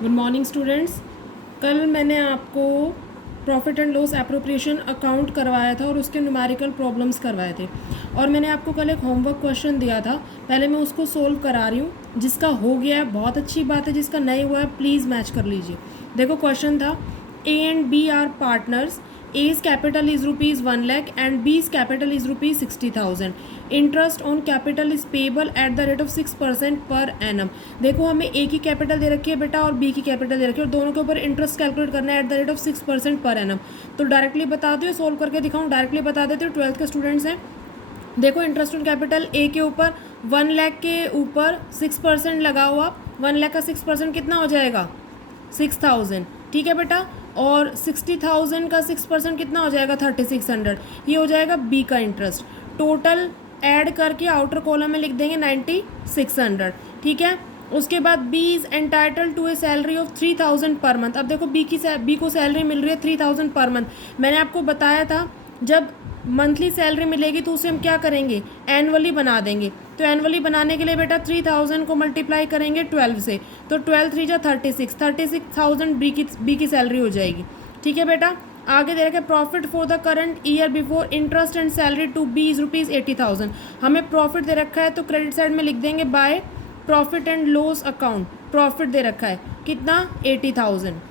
Good morning students. कल मैंने आपको profit and loss appropriation account करवाया था और उसके न्यूमेरिकल प्रॉब्लम्स करवाए थे और मैंने आपको कल एक होमवर्क क्वेश्चन दिया था। पहले मैं उसको सोल्व करा रही हूँ। जिसका हो गया है बहुत अच्छी बात है, जिसका नहीं हुआ है प्लीज़ मैच कर लीजिए। देखो क्वेश्चन था, A and B are partners, A's capital is rupees 1 lakh and B's capital is rupees 60,000. Interest on capital is payable at the rate of 6% per annum. देखो हमें A की कैपिटल दे रखी है बेटा और B की कैपिटल दे रखी है और दोनों के ऊपर इंटरेस्ट कैलकुलेट करना है at the rate of 6% per annum. तो डायरेक्टली बता दो, सोल्व करके दिखाऊँ? डायरेक्टली बता देते हो, 12th के स्टूडेंट्स हैं। देखो इंटरेस्ट ऑन कैपिटल ए के ऊपर 1 लाख के ऊपर 6% लगाओ आप। 1 लाख का 6% कितना हो जाएगा? 6,000। ठीक है बेटा। और 60,000 का 6% कितना हो जाएगा? 3,600। ये हो जाएगा बी का इंटरेस्ट। टोटल ऐड करके आउटर कॉलम में लिख देंगे 9,600। ठीक है। उसके बाद B is entitle to a salary of 3,000 per month. अब देखो बी को सैलरी मिल रही है 3,000 पर मंथ। मैंने आपको बताया था जब मंथली सैलरी मिलेगी तो उसे हम क्या करेंगे? एनुअली बना देंगे। तो एनुअली बनाने के लिए बेटा 3,000 को मल्टीप्लाई करेंगे 12 से, तो 12 3 जा 36,000 बी की सैलरी हो जाएगी। ठीक है बेटा। आगे दे रखा है profit for the current year before interest and salary to B is rupees 80,000। हमें प्रॉफिट दे रखा है तो क्रेडिट साइड में लिख देंगे by profit and loss account. Profit दे रखा है कितना? 80,000।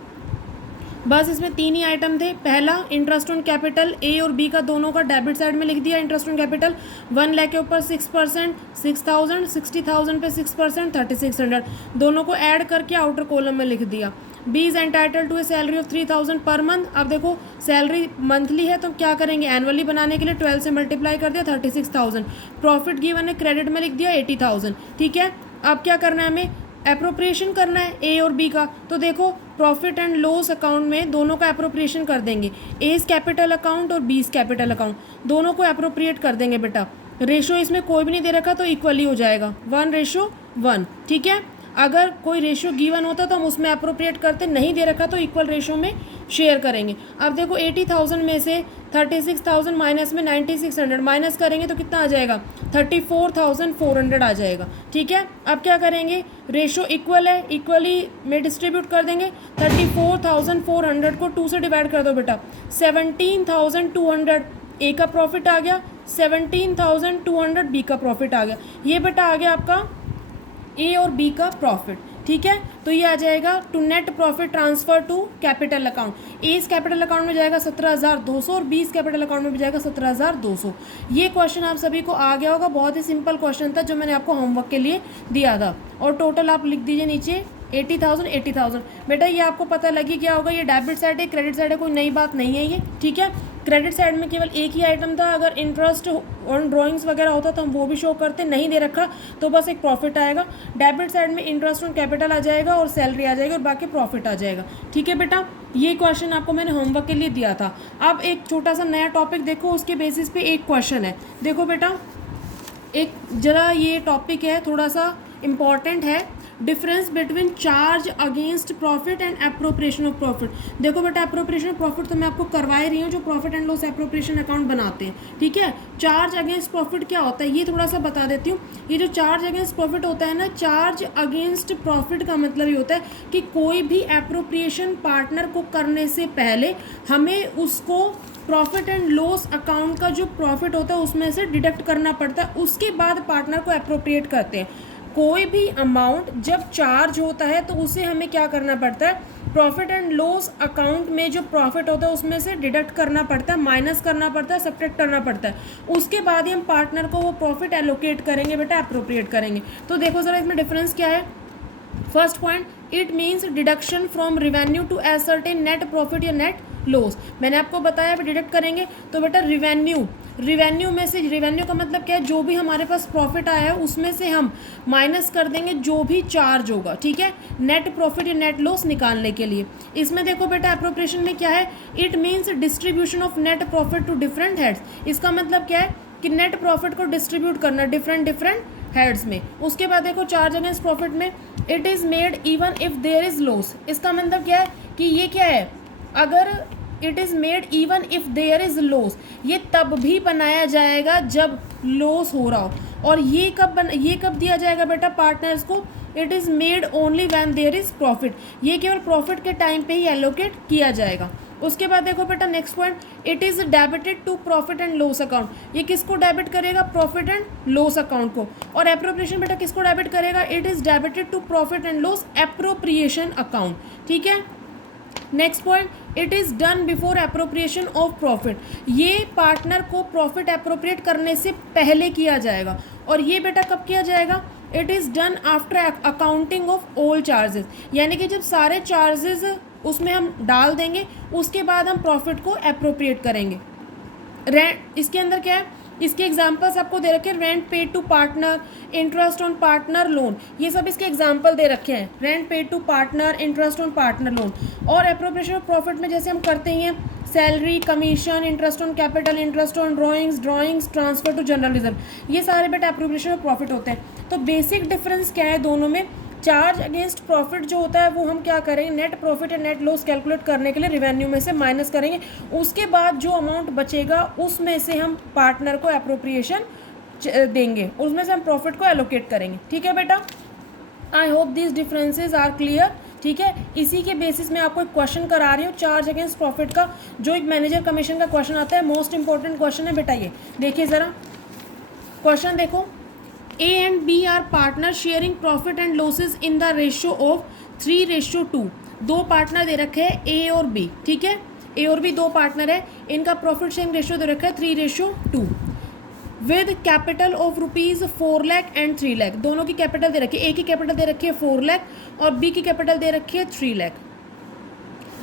बस इसमें 3 ही आइटम थे। पहला इंटरेस्ट ऑन कैपिटल, ए और बी का दोनों का डेबिट साइड में लिख दिया। इंटरेस्ट ऑन कैपिटल 1 लाख के ऊपर 6%, 6,000, 60,000 पे 6%, 3,600। दोनों को ऐड करके आउटर कॉलम में लिख दिया। B is entitle to a salary of 3,000 per month. अब देखो सैलरी मंथली है तो क्या करेंगे? एनुअली बनाने के लिए 12 से मल्टीप्लाई कर दिया 36,000। प्रॉफिट गिवन है क्रेडिट में लिख दिया 80,000। ठीक है। अब क्या करना है? हमें एप्रोप्रिएशन करना है ए और बी का। तो देखो प्रॉफिट एंड लॉस अकाउंट में दोनों का एप्रोप्रिएशन कर देंगे। एज कैपिटल अकाउंट और बीज कैपिटल अकाउंट दोनों को एप्रोप्रिएट कर देंगे बेटा। रेशो इसमें कोई भी नहीं दे रखा तो इक्वली हो जाएगा 1:1। ठीक है। अगर कोई रेशो गिवन होता तो हम उसमें अप्रोप्रिएट करते, नहीं दे रखा तो इक्वल रेशो में शेयर करेंगे। अब देखो 80,000 में से 36,000 माइनस में 9,600 माइनस करेंगे तो कितना आ जाएगा? 34,400 आ जाएगा। ठीक है। अब क्या करेंगे? रेशो इक्वल है, इक्वली में डिस्ट्रीब्यूट कर देंगे। 34,400 को 2 से डिवाइड कर दो बेटा। 17,200 ए का प्रॉफिट आ गया, 17,200 बी का प्रॉफिट आ गया। ये बेटा आ गया आपका ए और बी का प्रॉफिट। ठीक है। तो ये आ जाएगा to net profit transfer to capital account. As capital account में जाएगा 17,200 और बीस कैपिटल अकाउंट में भी जाएगा 17,200। ये क्वेश्चन आप सभी को आ गया होगा। बहुत ही सिंपल क्वेश्चन था जो मैंने आपको होमवर्क के लिए दिया था। और टोटल आप लिख दीजिए नीचे 80,000। बेटा ये आपको पता लगी क्या होगा? ये डेबिट साइड है, क्रेडिट साइड है, कोई नई बात नहीं है ये। ठीक है। क्रेडिट साइड में केवल एक ही आइटम था। अगर इंटरेस्ट ऑन ड्राइंग्स वगैरह होता तो हम वो भी शो करते, नहीं दे रखा तो बस एक प्रॉफिट आएगा। डेबिट साइड में इंटरेस्ट ऑन कैपिटल आ जाएगा और सैलरी आ जाएगी और बाकी प्रॉफिट आ जाएगा। ठीक है बेटा। ये क्वेश्चन आपको मैंने होमवर्क के लिए दिया था। अब एक छोटा सा नया टॉपिक देखो, उसके बेसिस पे एक क्वेश्चन है। देखो बेटा एक जरा ये टॉपिक है, थोड़ा सा इम्पॉर्टेंट है। Difference between charge against profit and appropriation of profit. देखो बेटा एप्रोप्रिएशन ऑफ प्रॉफिट तो मैं आपको करवा ही रही हूँ जो profit and loss appropriation account बनाते हैं। ठीक है। चार्ज अगेंस्ट प्रॉफिट क्या होता है ये थोड़ा सा बता देती हूँ। ये जो चार्ज अगेंस्ट प्रॉफिट होता है ना, चार्ज अगेंस्ट प्रॉफिट का मतलब ये होता है कि कोई भी एप्रोप्रिएशन पार्टनर को करने से पहले हमें उसको प्रॉफिट एंड लॉस अकाउंट का जो प्रॉफिट होता है उसमें से डिडक्ट करना पड़ता है, उसके बाद पार्टनर को एप्रोप्रिएट करते हैं। कोई भी अमाउंट जब चार्ज होता है तो उसे हमें क्या करना पड़ता है? प्रॉफिट एंड लॉस अकाउंट में जो प्रॉफिट होता है उसमें से डिडक्ट करना पड़ता है, माइनस करना पड़ता है, सब्ट्रैक्ट करना पड़ता है। उसके बाद ही हम पार्टनर को वो प्रॉफिट एलोकेट करेंगे बेटा, एप्रोप्रिएट करेंगे। तो देखो ज़रा इसमें डिफरेंस क्या है। First point, it means deduction from revenue to ascertain net profit या नेट लॉस। मैंने आपको बताया अभी डिडक्ट करेंगे तो बेटा रिवेन्यू में से, रिवेन्यू का मतलब क्या है? जो भी हमारे पास प्रॉफिट आया है उसमें से हम माइनस कर देंगे जो भी चार्ज होगा। ठीक है। नेट प्रॉफिट या नेट लॉस निकालने के लिए इसमें देखो बेटा एप्रोप्रिएशन में क्या है? It means distribution of net profit to different heads. इसका मतलब क्या है कि नेट प्रॉफिट को डिस्ट्रीब्यूट करना डिफरेंट हेड्स में। उसके बाद देखो चार्ज अगेंस्ट प्रॉफिट में it is made even if there is loss. इसका मतलब क्या है कि ये क्या है? अगर it is made even if there is loss, ये तब भी बनाया जाएगा जब लॉस हो रहा हो। और ये कब दिया जाएगा बेटा पार्टनर्स को? It is made only when there is profit, ये केवल प्रॉफिट के टाइम पे ही एलोकेट किया जाएगा। उसके बाद देखो बेटा next point, it is debited to profit and loss account, ये किसको डेबिट करेगा, प्रॉफिट एंड लॉस अकाउंट को। और एप्रोप्रिएशन बेटा किसको डेबिट करेगा, it is debited to profit and loss appropriation account, ठीक है। Next point, it is done before appropriation of profit, ये पार्टनर को प्रॉफिट एप्रोप्रिएट करने से पहले किया जाएगा। और ये बेटा कब किया जाएगा, it is done after accounting of all charges, यानी कि जब सारे चार्जेस उसमें हम डाल देंगे उसके बाद हम प्रॉफिट को एप्रोप्रिएट करेंगे। रेंट, इसके अंदर क्या है, इसके एग्जांपल्स आपको दे रखे हैं, rent paid to partner, interest on partner loan, ये सब इसके एग्जांपल दे रखे हैं, rent paid to partner, interest on partner loan. और एप्रोप्रिएशन ऑफ प्रॉफिट में जैसे हम करते हैं salary, commission, interest on capital, interest on drawings, transfer to general reserve, ये सारे बेटा एप्रोप्रिएशन ऑफ प्रॉफिट होते हैं। तो बेसिक डिफरेंस क्या है दोनों में, चार्ज अगेंस्ट प्रॉफिट जो होता है वो हम क्या करेंगे, net profit and net loss calculate करने के लिए रेवेन्यू में से माइनस करेंगे, उसके बाद जो अमाउंट बचेगा उसमें से हम पार्टनर को एप्रोप्रिएशन देंगे, उसमें से हम प्रॉफिट को एलोकेट करेंगे, ठीक है बेटा। I hope this differences are clear, ठीक है। इसी के बेसिस में आपको एक क्वेश्चन करा रही हूँ चार्ज अगेंस्ट प्रॉफिट का, जो एक मैनेजर कमीशन का क्वेश्चन आता है, मोस्ट इंपॉर्टेंट क्वेश्चन है बेटा ये। देखिए ज़रा क्वेश्चन देखो, A and B are partners sharing profit and losses in the ratio of 3:2, दो पार्टनर दे रखे हैं A और B, ठीक है। A और B दो पार्टनर है, इनका प्रॉफिट शेयरिंग रेशियो दे रखा है 3:2 with capital of ₹4 lakh and 3 lakh, दोनों की कैपिटल दे रखी है, A की कैपिटल दे रखी है 4 लाख और B की कैपिटल दे रखी है 3 lakh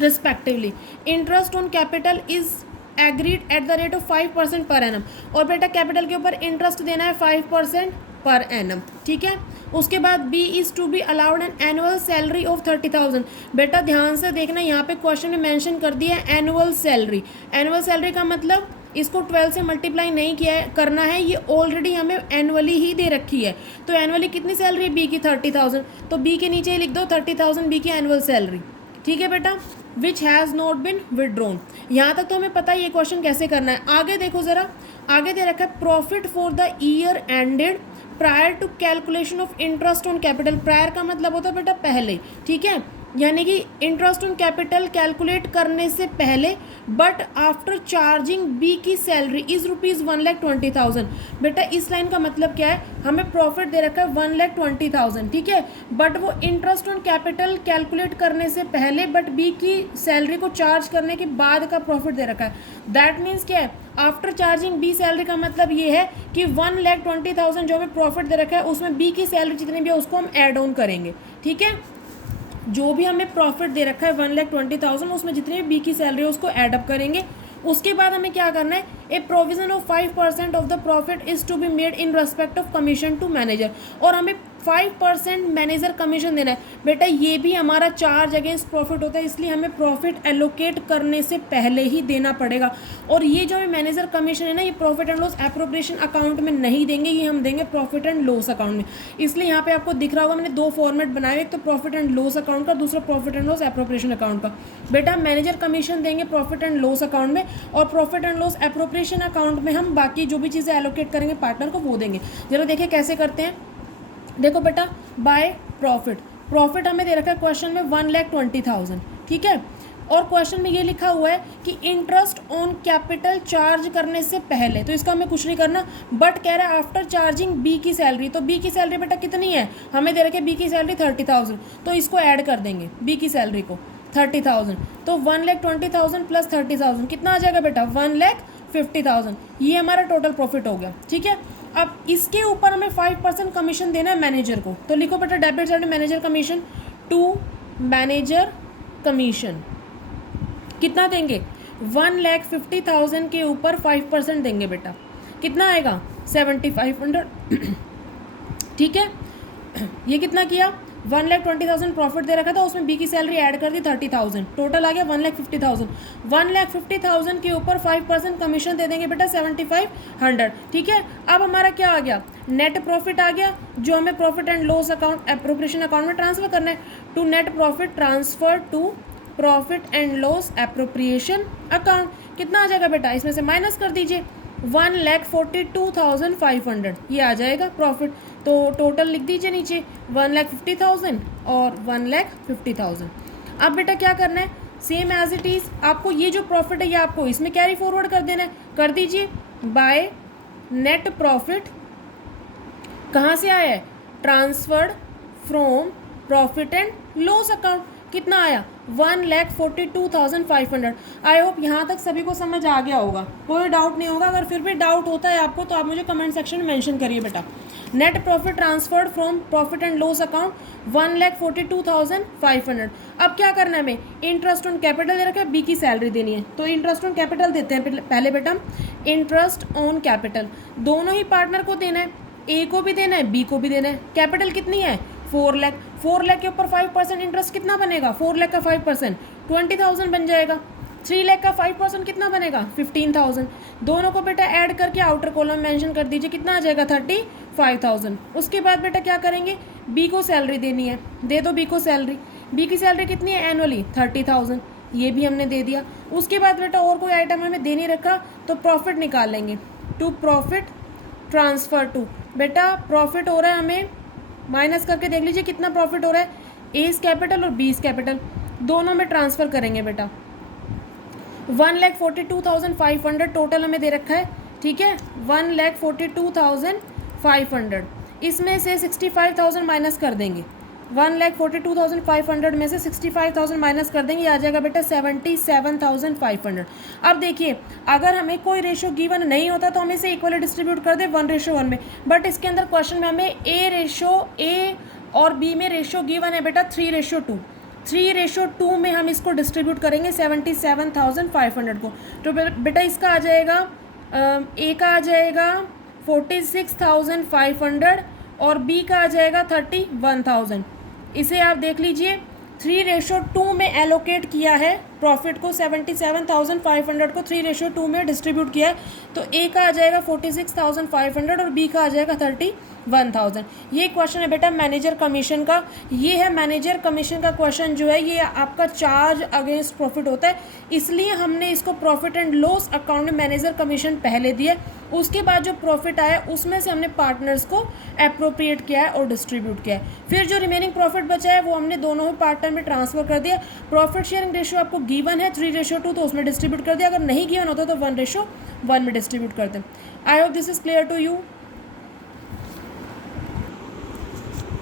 respectively. Interest on capital is agreed at the rate of 5% per annum, और बेटा कैपिटल के ऊपर इंटरेस्ट देना है 5% पर एनम, ठीक है। उसके बाद B is to be allowed an annual salary of 30,000, बेटा ध्यान से देखना, यहाँ पे क्वेश्चन में मेंशन कर दिया है एनुअल सैलरी। एनुअल सैलरी का मतलब इसको 12 से मल्टीप्लाई नहीं किया करना है, ये ऑलरेडी हमें एनुअली ही दे रखी है। तो एनुअली कितनी सैलरी है B की 30,000, तो B के नीचे लिख दो 30,000 B की एनुअल सैलरी, ठीक है बेटा। Which has not been withdrawn, यहाँ तक तो हमें पता है ये क्वेश्चन कैसे करना है। आगे देखो ज़रा, आगे दे रखा है profit for the year ended prior to calculation of interest on capital, prior का मतलब होता है बेटा पहले, ठीक है, यानी कि इंटरेस्ट ऑन कैपिटल कैलकुलेट करने से पहले, बट आफ्टर चार्जिंग बी की सैलरी इज़ ₹1,20,000। बेटा इस लाइन का मतलब क्या है, हमें प्रॉफिट दे रखा है 1,20,000, ठीक है, बट वो इंटरेस्ट ऑन कैपिटल कैलकुलेट करने से पहले बट बी की सैलरी को चार्ज करने के बाद का प्रॉफिट दे रखा है। दैट मीन्स क्या है, आफ्टर चार्जिंग बी सैलरी का मतलब ये है कि 1,20,000 जो हमें प्रॉफिट दे रखा है उसमें बी की सैलरी जितनी भी है उसको हम ऐड ऑन करेंगे, ठीक है। जो भी हमें प्रॉफिट दे रखा है 1,20,000 उसमें जितनी भी बी की सैलरी है उसको ऐड अप करेंगे। उसके बाद हमें क्या करना है, a provision of 5% of the profit is to be made in respect of commission to manager, और हमें 5% मैनेजर कमीशन देना है। बेटा ये भी हमारा चार्ज अगेंस्ट प्रॉफिट होता है, इसलिए हमें प्रॉफिट एलोकेट करने से पहले ही देना पड़ेगा। और ये जो मैनेजर कमीशन है ना, ये profit and loss appropriation account में नहीं देंगे, ये हम देंगे प्रॉफिट एंड लॉस अकाउंट में। इसलिए यहाँ पे आपको दिख रहा होगा मैंने दो फॉर्मेट बनाए, एक तो प्रॉफिट एंड लॉस अकाउंट का, दूसरा profit and loss appropriation account का। बेटा मैनेजर कमीशन देंगे प्रॉफिट एंड लॉस अकाउंट में, और profit and loss appropriation account में हम बाकी जो भी चीज़ें एलोकेट करेंगे पार्टनर को वो देंगे। जरा देखिए कैसे करते हैं। देखो बेटा बाय प्रॉफिट, प्रॉफिट हमें दे रखा है क्वेश्चन में 1,20,000, ठीक है, और क्वेश्चन में ये लिखा हुआ है कि इंटरेस्ट ऑन कैपिटल चार्ज करने से पहले, तो इसका हमें कुछ नहीं करना, बट कह रहा है आफ्टर चार्जिंग बी की सैलरी। तो बी की सैलरी बेटा कितनी है, हमें दे रखे बी की सैलरी 30,000, तो इसको ऐड कर देंगे बी की सैलरी को 30,000, तो 1,20,000 प्लस 30,000 कितना आ जाएगा बेटा 1,50,000, ये हमारा टोटल प्रॉफिट हो गया, ठीक है। अब इसके ऊपर हमें 5% कमीशन देना है मैनेजर को, तो लिखो बेटा डेबिट साइड में manager commission to manager commission कितना देंगे 1,50,000 के ऊपर 5% देंगे बेटा, कितना आएगा 7,500, ठीक है। ये कितना किया 1,20,000 प्रॉफिट दे रखा था, उसमें बी की सैलरी ऐड कर दी 30,000, टोटल आ गया 1,50,000। 1,50,000 के ऊपर 5% कमीशन दे देंगे बेटा 7,500, ठीक है। अब हमारा क्या आ गया, नेट प्रॉफिट आ गया, जो हमें profit and loss account appropriation account में ट्रांसफर करना है, to net profit transfer to profit and loss appropriation account. कितना आ जाएगा बेटा, इसमें से माइनस कर दीजिए 1,42,500, ये आ जाएगा प्रॉफिट। तो टोटल लिख दीजिए नीचे 1,50,000 और 1,50,000। अब बेटा क्या करना है, सेम एज इट इज़ आपको ये जो प्रॉफिट है ये आपको इसमें कैरी फॉरवर्ड कर देना है, कर दीजिए। बाय नेट प्रॉफिट कहाँ से आया है, transferred from profit and loss account. कितना आया, 1,42,500। आई होप यहाँ तक सभी को समझ आ गया होगा, कोई डाउट नहीं होगा। अगर फिर भी डाउट होता है आपको तो आप मुझे कमेंट सेक्शन में मेंशन करिए बेटा। Net profit transferred from profit and loss account 1,42,500। अब क्या करना है हमें, इंटरेस्ट ऑन कैपिटल दे रखा है, बी की सैलरी देनी है, तो इंटरेस्ट ऑन कैपिटल देते हैं पहले बेटा। इंटरेस्ट ऑन कैपिटल दोनों ही पार्टनर को देना है, ए को भी देना है बी को भी देना है। कैपिटल कितनी है, 4 लाख। 4 लाख के ऊपर 5% इंटरेस्ट कितना बनेगा, 4 लाख का 5% 20,000 बन जाएगा। 3 लाख का 5% कितना बनेगा, 15,000। दोनों को बेटा ऐड करके आउटर कॉलम मेंशन कर दीजिए, कितना आ जाएगा 35,000। उसके बाद बेटा क्या करेंगे, बी को सैलरी देनी है, दे दो बी को सैलरी। बी की सैलरी कितनी है एनुअली, 30,000, ये भी हमने दे दिया। उसके बाद बेटा और कोई आइटम हमें दे नहीं रखा तो प्रॉफिट निकाल लेंगे। टू प्रॉफिट ट्रांसफर टू, बेटा प्रॉफिट हो रहा है हमें, माइनस करके देख लीजिए कितना प्रॉफिट हो रहा है, एज कैपिटल और बीज कैपिटल दोनों में ट्रांसफ़र करेंगे बेटा। 1,42,500 टोटल हमें दे रखा है, ठीक है, 1,42,500। इसमें से 65,000 माइनस कर देंगे, 1,42,500 में से 65,000 माइनस कर देंगे, आ जाएगा बेटा 77,500। अब देखिए अगर हमें कोई रेशो गिवन नहीं होता तो हम इसे इक्वली डिस्ट्रीब्यूट कर दे 1:1 में, बट इसके अंदर क्वेश्चन में हमें ए और बी में रेशो गिवन है बेटा 3:2। 3:2 में हम इसको डिस्ट्रीब्यूट करेंगे 77,500 को, तो बेटा इसका आ जाएगा ए का आ जाएगा 46,500 और बी का आ जाएगा 31,000। इसे आप देख लीजिए 3:2 में एलोकेट किया है प्रॉफिट को, 77,500 को 3:2 में डिस्ट्रीब्यूट किया है, तो ए का आ जाएगा 46,500 और बी का आ जाएगा 31,000। ये क्वेश्चन है बेटा मैनेजर कमीशन का। ये है मैनेजर कमीशन का क्वेश्चन जो है ये आपका चार्ज अगेंस्ट प्रॉफिट होता है, इसलिए हमने इसको प्रॉफिट एंड लॉस अकाउंट में मैनेजर कमीशन पहले दिया, उसके बाद जो प्रॉफिट आया उसमें से हमने पार्टनर्स को अप्रोप्रिएट किया है और डिस्ट्रीब्यूट किया है। फिर जो रिमेनिंग प्रॉफिट बचा है वो हमने दोनों ही पार्टनर में ट्रांसफर कर दिया। प्रॉफिट शेयरिंग रेशियो आपको गिवन है 3:2 तो उसमें डिस्ट्रीब्यूट कर दिया, अगर नहीं गिवन होता तो 1:1 में डिस्ट्रीब्यूट करते हैं। I hope this is clear to you.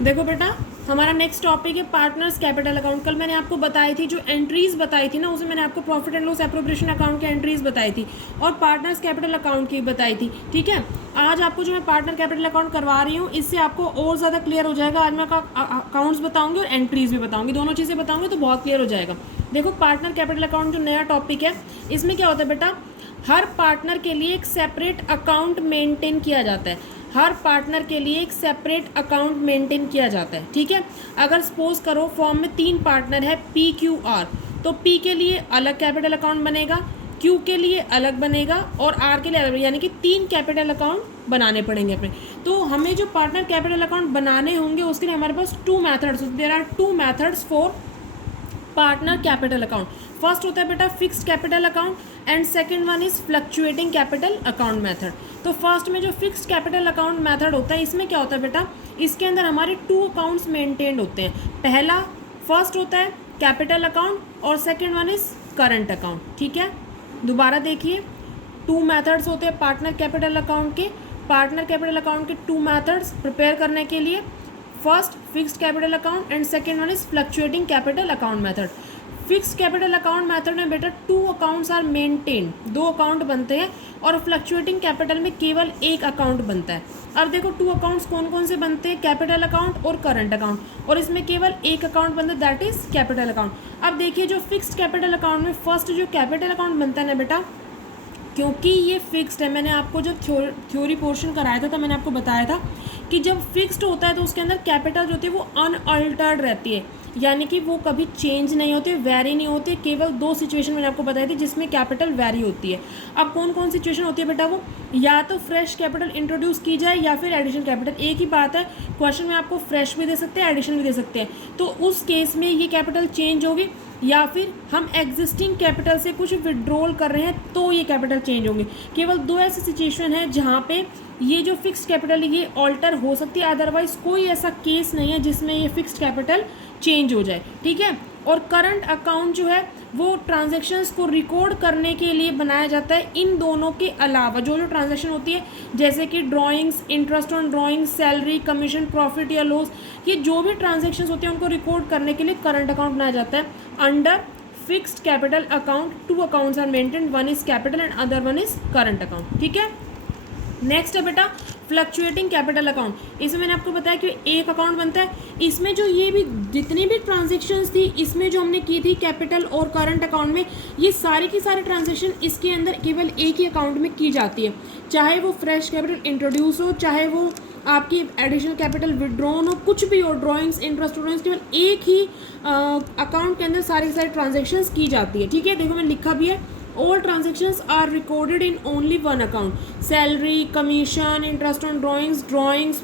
देखो बेटा हमारा नेक्स्ट टॉपिक है पार्टनर्स कैपिटल अकाउंट। कल मैंने आपको बताई थी, जो एंट्रीज बताई थी ना, उसमें मैंने आपको profit and loss appropriation account की एंट्रीज बताई थी और पार्टनर्स कैपिटल अकाउंट की बताई थी, ठीक है। आज आपको जो मैं पार्टनर कैपिटल अकाउंट करवा रही हूँ इससे आपको और ज़्यादा क्लियर हो जाएगा। आज मैं अकाउंट्स बताऊँगी और एंट्रीज भी बताऊँगी, दोनों चीज़ें बताऊँगी तो बहुत क्लियर हो जाएगा। देखो पार्टनर कैपिटल अकाउंट जो नया टॉपिक है इसमें क्या होता है बेटा, हर पार्टनर के लिए एक सेपरेट अकाउंट मेंटेन किया जाता है, हर पार्टनर के लिए एक सेपरेट अकाउंट मेंटेन किया जाता है, ठीक है। अगर सपोज करो फॉर्म में 3 पार्टनर है PQR, तो P के लिए अलग कैपिटल अकाउंट बनेगा, Q के लिए अलग बनेगा और R के लिए अलग, यानी कि 3 कैपिटल अकाउंट बनाने पड़ेंगे अपने। तो हमें जो पार्टनर कैपिटल अकाउंट बनाने होंगे उसके लिए हमारे पास 2 methods, there are 2 methods for partner capital account. First होता है बेटा fixed capital account and second one is fluctuating capital account method. तो फर्स्ट में जो फिक्स्ड कैपिटल अकाउंट मेथड होता है इसमें क्या होता है बेटा, इसके अंदर हमारे 2 अकाउंट्स मेंटेन्ड होते हैं। पहला फर्स्ट होता है कैपिटल अकाउंट और second one is current account, ठीक है। दोबारा देखिए 2 मेथड्स होते हैं पार्टनर कैपिटल अकाउंट के। पार्टनर कैपिटल अकाउंट के 2 मेथड्स प्रिपेयर करने के लिए, first fixed capital account and second one is fluctuating capital account method. Fixed capital account method में बेटा 2 अकाउंट्स आर मेंटेन, 2 अकाउंट बनते हैं और फ्लक्चुएटिंग कैपिटल में केवल 1 अकाउंट बनता है। अब देखो 2 अकाउंट्स कौन कौन से बनते हैं, कैपिटल अकाउंट और करंट अकाउंट, और इसमें केवल 1 अकाउंट बनता है दैट इज कैपिटल अकाउंट। अब देखिए जो फिक्स्ड कैपिटल अकाउंट में फर्स्ट जो कैपिटल अकाउंट बनता है ना बेटा, क्योंकि ये फिक्स्ड है, मैंने आपको जब थ्योरी पोर्शन कराया था तो मैंने आपको बताया था कि जब फिक्स्ड होता है तो उसके अंदर कैपिटल जो होती है वो अनअल्टर्ड रहती है, यानी कि वो कभी चेंज नहीं होते, वेरी नहीं होते। केवल 2 सिचुएशन मैंने आपको बताई थी जिसमें कैपिटल वेरी होती है। अब कौन कौन सिचुएशन होती है बेटा, वो या तो फ्रेश कैपिटल इंट्रोड्यूस की जाए या फिर एडिशन कैपिटल, एक ही बात है। क्वेश्चन में आपको फ्रेश भी दे सकते हैं, एडिशन भी दे सकते हैं, तो उस केस में ये कैपिटल चेंज होगी। या फिर हम एग्जिस्टिंग कैपिटल से कुछ विड्रॉल कर रहे हैं तो ये कैपिटल चेंज होंगे। केवल दो ऐसी सिचुएशन है जहाँ पे ये जो फिक्स्ड कैपिटल है ये ऑल्टर हो सकती है, अदरवाइज कोई ऐसा केस नहीं है जिसमें ये फिक्स्ड कैपिटल चेंज हो जाए, ठीक है। और करंट अकाउंट जो है वो ट्रांजैक्शंस को रिकॉर्ड करने के लिए बनाया जाता है। इन दोनों के अलावा जो जो ट्रांजैक्शन होती है जैसे कि drawings, interest on drawings, salary, commission, profit या लॉस, ये जो भी ट्रांजैक्शंस होती हैं उनको रिकॉर्ड करने के लिए करंट अकाउंट बनाया जाता है। Under fixed capital account two accounts are maintained, one is capital and other one is current account, ठीक है। नेक्स्ट है बेटा फ्लक्चुएटिंग कैपिटल अकाउंट। इसमें मैंने आपको बताया कि एक अकाउंट बनता है, इसमें जो ये भी जितनी भी ट्रांजेक्शन्स थी इसमें जो हमने की थी कैपिटल और करंट अकाउंट में, ये सारी की सारी ट्रांजेक्शन इसके अंदर केवल एक ही अकाउंट में की जाती है। चाहे वो फ्रेश कैपिटल इंट्रोड्यूस हो, चाहे वो आपकी एडिशनल कैपिटल विड्रॉन हो, कुछ भी हो, ड्राइंग्स, इंटरेस्ट ड्राइंग्स, केवल एक ही अकाउंट के अंदर सारी की सारी ट्रांजेक्शन्स की जाती है, ठीक है। देखो मैंने लिखा भी है, all transactions are recorded in only one account, salary, commission, interest on drawings,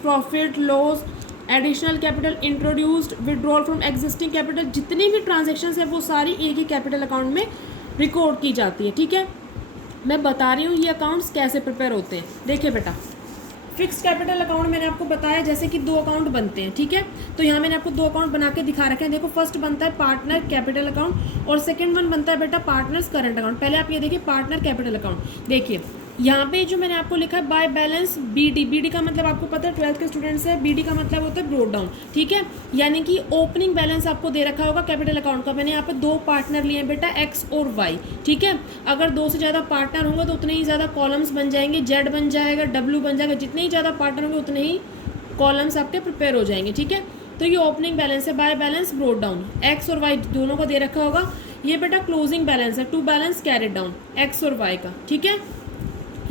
profit, loss, additional capital introduced, withdrawal from existing capital, जितनी भी transactions है वो सारी एक ही कैपिटल अकाउंट में रिकॉर्ड की जाती है, ठीक है। मैं बता रही हूँ ये अकाउंट्स कैसे प्रिपेयर होते हैं। देखिए बेटा, फिक्स कैपिटल अकाउंट मैंने आपको बताया जैसे कि दो अकाउंट बनते हैं, ठीक है। तो यहाँ मैंने आपको दो अकाउंट बना के दिखा रखे हैं। देखो फर्स्ट बनता है पार्टनर कैपिटल अकाउंट और सेकंड वन बनता है बेटा पार्टनर्स करंट अकाउंट। पहले आप ये देखिए पार्टनर कैपिटल अकाउंट। देखिए यहाँ पे जो मैंने आपको लिखा है बाय बैलेंस बीडी, बीडी का मतलब आपको पता है 12th के स्टूडेंट्स है, बीडी का मतलब होता है ब्रोड डाउन, ठीक है। यानी कि ओपनिंग बैलेंस आपको दे रखा होगा कैपिटल अकाउंट का। मैंने यहाँ पे दो पार्टनर लिए हैं बेटा, एक्स और वाई, ठीक है। अगर दो से ज़्यादा पार्टनर होंगे तो उतने ही ज़्यादा कॉलम्स बन जाएंगे, जेड बन जाएगा, डब्ल्यू बन जाएगा, जितने ही ज़्यादा पार्टनर होंगे उतने ही कॉलम्स आपके प्रिपेयर हो जाएंगे, ठीक है। तो ये ओपनिंग बैलेंस है, by balance brought down, X और वाई दोनों को दे रखा होगा। ये बेटा क्लोजिंग बैलेंस है, to balance carried down, X और वाई का, ठीक है।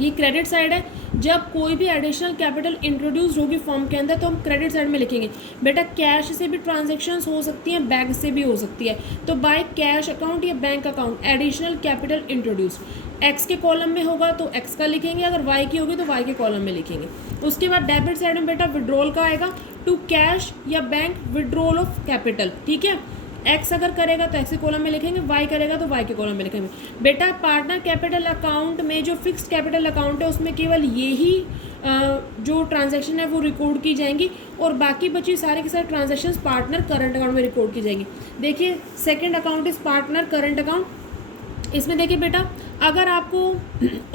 ये क्रेडिट साइड है, जब कोई भी एडिशनल कैपिटल इंट्रोड्यूस होगी फॉर्म के अंदर तो हम क्रेडिट साइड में लिखेंगे। बेटा कैश से भी ट्रांजैक्शंस हो सकती हैं, बैंक से भी हो सकती है, तो बाय कैश अकाउंट या bank account additional capital introduce, x के कॉलम में होगा तो एक्स का लिखेंगे, अगर वाई की होगी तो वाई के कॉलम में लिखेंगे। उसके बाद डेबिट साइड में बेटा विड्रॉल का आएगा, टू कैश या बैंक विड्रॉल ऑफ कैपिटल, ठीक है। एक्स अगर करेगा तो एक्स के कॉलम में लिखेंगे, वाई करेगा तो वाई के कॉलम में लिखेंगे। बेटा पार्टनर कैपिटल अकाउंट में जो फिक्स्ड कैपिटल अकाउंट है उसमें केवल ये ही जो ट्रांजैक्शन है वो रिकॉर्ड की जाएंगी और बाकी बची सारे के सारे ट्रांजैक्शंस पार्टनर करंट अकाउंट में रिकॉर्ड की जाएंगी। देखिए second account is partner current account. इसमें देखिए बेटा अगर आपको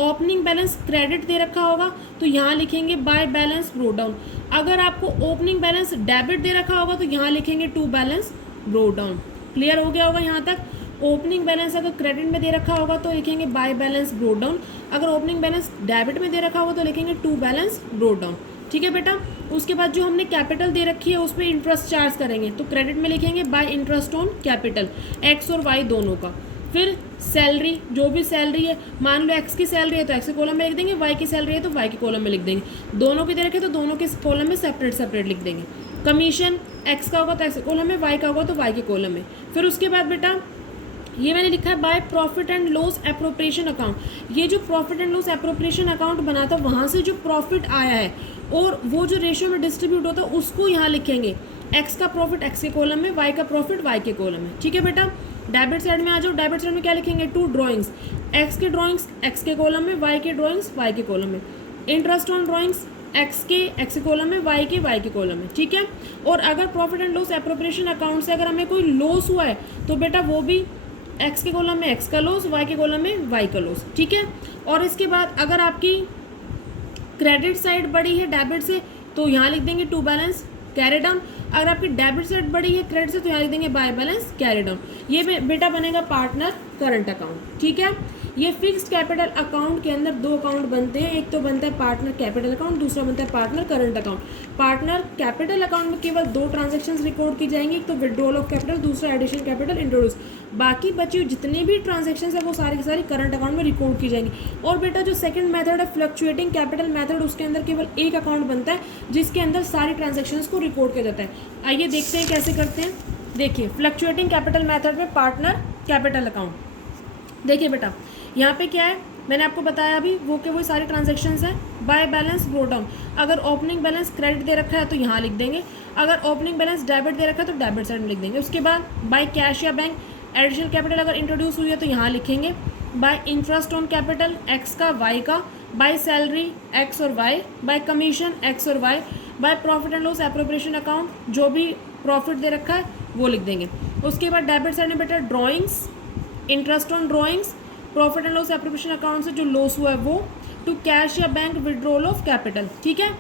ओपनिंग बैलेंस क्रेडिट दे रखा होगा तो यहाँ लिखेंगे बाय बैलेंस ब्रोड डाउन। अगर आपको ओपनिंग बैलेंस डेबिट दे रखा होगा तो यहाँ लिखेंगे to balance brought down. Clear हो गया होगा यहाँ तक। ओपनिंग बैलेंस अगर क्रेडिट में दे रखा होगा तो लिखेंगे बाय बैलेंस ब्रोड डाउन, अगर ओपनिंग बैलेंस डेबिट में दे रखा होगा तो लिखेंगे टू बैलेंस ब्रोड डाउन, ठीक है बेटा। उसके बाद जो हमने कैपिटल दे रखी है उस पर इंटरेस्ट चार्ज करेंगे तो क्रेडिट में लिखेंगे by interest on capital, x और वाई दोनों का। फिर सैलरी, जो भी सैलरी है, मान लो एक्स की सैलरी है तो एक्स के कॉलम में लिख देंगे, वाई की सैलरी है तो वाई के कॉलम में लिख देंगे। दोनों की दे रखे तो दोनों के कॉलम में सेपरेट सेपरेट लिख देंगे। कमीशन एक्स का होगा तो एक्स के कॉलम में, वाई का होगा तो वाई के कॉलम में। फिर उसके बाद बेटा ये मैंने लिखा है bye profit and loss appropriation account. ये जो profit and loss appropriation account बना था वहाँ से जो प्रॉफिट आया है और वो जो रेशियो में डिस्ट्रीब्यूट होता है उसको यहाँ लिखेंगे, एक्स का प्रॉफिट एक्स के कॉलम में, वाई का प्रॉफिट वाई के कॉलम में, ठीक है बेटा। डेबिट साइड में आ जाओ, डेबिट साइड में क्या लिखेंगे, टू ड्राइंग्स, एक्स के ड्राइंग्स एक्स के कॉलम में, वाई के ड्राइंग्स वाई के कॉलम में। इंटरेस्ट ऑन ड्राइंग्स एक्स के कॉलम में, वाई के कॉलम में, ठीक है। और अगर profit and loss appropriation account से अगर हमें कोई लॉस हुआ है तो बेटा वो भी एक्स के कॉलम में एक्स का लॉस, वाई के कॉलम में वाई का लॉस, ठीक है। और इसके बाद अगर आपकी क्रेडिट साइड बड़ी है डेबिट से तो यहाँ लिख देंगे टू बैलेंस कैरी डाउन। अगर आपकी डेबिट साइड बड़ी है क्रेडिट से तो यहाँ लिख देंगे बाय बैलेंस कैरी डाउन। ये बेटा बनेगा पार्टनर करंट अकाउंट, ठीक है। ये फिक्स्ड कैपिटल अकाउंट के अंदर दो अकाउंट बनते हैं, एक तो बनता है पार्टनर कैपिटल अकाउंट, दूसरा बनता है partner current account. Partner capital account में केवल दो ट्रांजैक्शंस रिकॉर्ड की जाएंगी, एक तो विड्रॉल ऑफ कैपिटल, दूसरा एडिशनल कैपिटल इंट्रोड्यूस। बाकी बची हुई जितनी भी ट्रांजैक्शंस है वो सारी की सारी करंट अकाउंट में रिकॉर्ड की जाएंगी। और बेटा जो सेकंड मेथड है फ्लक्चुएटिंग कैपिटल मेथड, उसके अंदर केवल एक अकाउंट बनता है जिसके अंदर सारी ट्रांजैक्शंस को रिकॉर्ड किया जाता है। आइए देखते हैं कैसे करते हैं। देखिए फ्लक्चुएटिंग कैपिटल मेथड में पार्टनर कैपिटल अकाउंट। देखिए बेटा यहाँ पे क्या है, मैंने आपको बताया अभी वो के वही सारी ट्रांजैक्शंस हैं। बाय बैलेंस ब्रोड डाउन, अगर ओपनिंग बैलेंस क्रेडिट दे रखा है तो यहाँ लिख देंगे, अगर ओपनिंग बैलेंस डेबिट दे रखा है तो डेबिट साइड में लिख देंगे। उसके बाद बाय कैश या बैंक, एडिशनल कैपिटल अगर इंट्रोड्यूस हुई है तो यहाँ लिखेंगे। By interest on capital X का वाई का, बाय सैलरी एक्स और वाई, बाय कमीशन एक्स और Y, by profit and loss appropriation account जो भी प्रॉफिट दे रखा है वो लिख देंगे। उसके बाद डेबिट साइड में बेटा drawings, interest on drawings, profit and loss appropriation account से जो लॉस हुआ है वो, टू कैश या बैंक विड्रॉल ऑफ कैपिटल, ठीक है।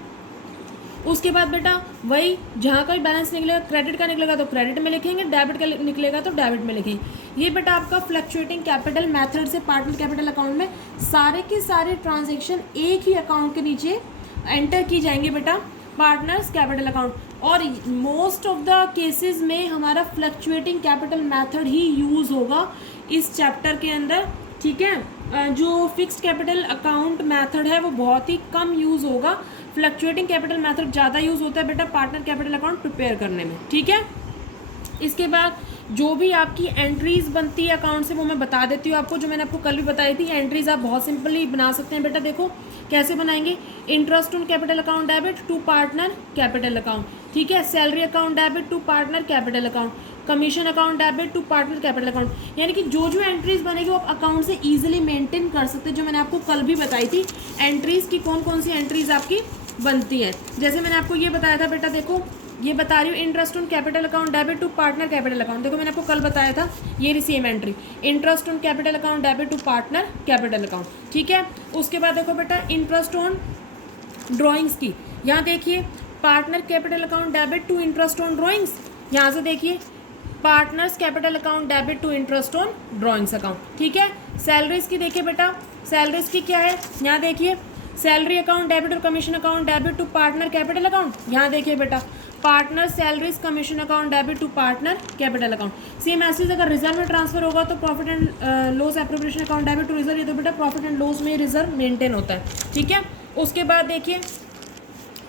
उसके बाद बेटा वही जहाँ का भी बैलेंस निकलेगा, क्रेडिट का निकलेगा तो क्रेडिट में लिखेंगे, डेबिट का निकलेगा तो डेबिट में लिखेंगे। ये बेटा आपका फ्लक्चुएटिंग कैपिटल मेथड से पार्टनर कैपिटल अकाउंट में सारे के सारे ट्रांजेक्शन एक ही अकाउंट के नीचे एंटर की जाएंगे बेटा, पार्टनर्स कैपिटल अकाउंट। और मोस्ट ऑफ द केसेस में हमारा फ्लक्चुएटिंग कैपिटल मेथड ही यूज़ होगा इस चैप्टर के अंदर, ठीक है। जो फिक्स्ड कैपिटल अकाउंट मेथड है वो बहुत ही कम यूज़ होगा, फ्लक्चुएटिंग कैपिटल मेथड ज़्यादा यूज़ होता है बेटा पार्टनर कैपिटल अकाउंट प्रिपेयर करने में, ठीक है। इसके बाद जो भी आपकी एंट्रीज बनती है अकाउंट से वो मैं बता देती हूँ आपको, जो मैंने आपको कल भी बताई थी। एंट्रीज आप बहुत सिंपली बना सकते हैं बेटा, देखो कैसे बनाएंगे। Interest on capital account debit to partner capital account, ठीक है। Salary account debit to partner capital account, commission account debit to partner capital account. यानी कि जो जो एंट्रीज बनेगी वो आप अकाउंट से ईजिली मेंटेन कर सकते हैं, जो मैंने आपको कल भी बताई थी एंट्रीज की कौन कौन सी एंट्रीज आपकी बनती है। जैसे मैंने आपको ये बताया था बेटा, देखो ये बता रही हूँ, interest on capital account debit to partner capital account. देखो मैंने आपको कल बताया था, ये रही same entry, interest on capital account debit to partner capital account, ठीक है। उसके बाद देखो बेटा इंटरेस्ट ऑन ड्राइंग्स की, यहाँ देखिए partner capital account debit to interest on drawings, यहाँ से देखिए partners capital account debit to interest on drawings account, ठीक है। सैलरीज की देखिए बेटा, सैलरीज की क्या है, यहाँ देखिए सैलरी अकाउंट डेबिट और commission account debit to partner capital account, यहाँ देखिए बेटा partner salaries commission account debit to partner capital account. Same ऐसे अगर रिजर्व में ट्रांसफर होगा तो profit and loss appropriation account debit to reserve, ये तो बेटा प्रॉफिट एंड लॉस में रिजर्व मेंटेन होता है, ठीक है। उसके बाद देखिए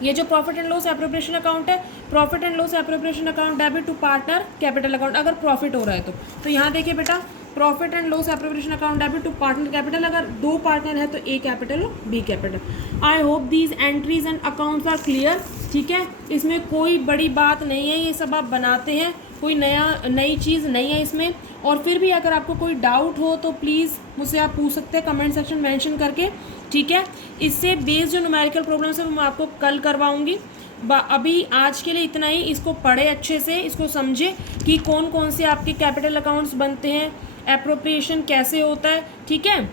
ये जो profit and loss appropriation account है, profit and loss appropriation account debit to partner capital account, अगर प्रॉफिट हो रहा है तो यहाँ देखिए बेटा profit and loss appropriation account debit to partner capital, अगर दो पार्टनर है तो ए कैपिटल और B capital. I hope these entries and accounts are clear, ठीक है। इसमें कोई बड़ी बात नहीं है, ये सब आप बनाते हैं, कोई नई चीज़ नहीं है इसमें। और फिर भी अगर आपको कोई डाउट हो तो प्लीज़ मुझसे आप पूछ सकते हैं कमेंट सेक्शन मेंशन करके, ठीक है। इससे बेस्ड जो न्यूमेरिकल प्रॉब्लम्स है वो मैं आपको कल करवाऊँगी। अभी आज के लिए इतना ही, इसको पढ़े अच्छे से, इसको समझे कि कौन कौन से आपके कैपिटल अकाउंट्स बनते हैं, एप्रोप्रिएशन कैसे होता है, ठीक है।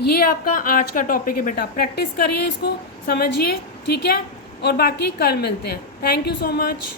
ये आपका आज का टॉपिक है बेटा, प्रैक्टिस करिए, इसको समझिए, ठीक है। और बाकी कल मिलते हैं। Thank you so much.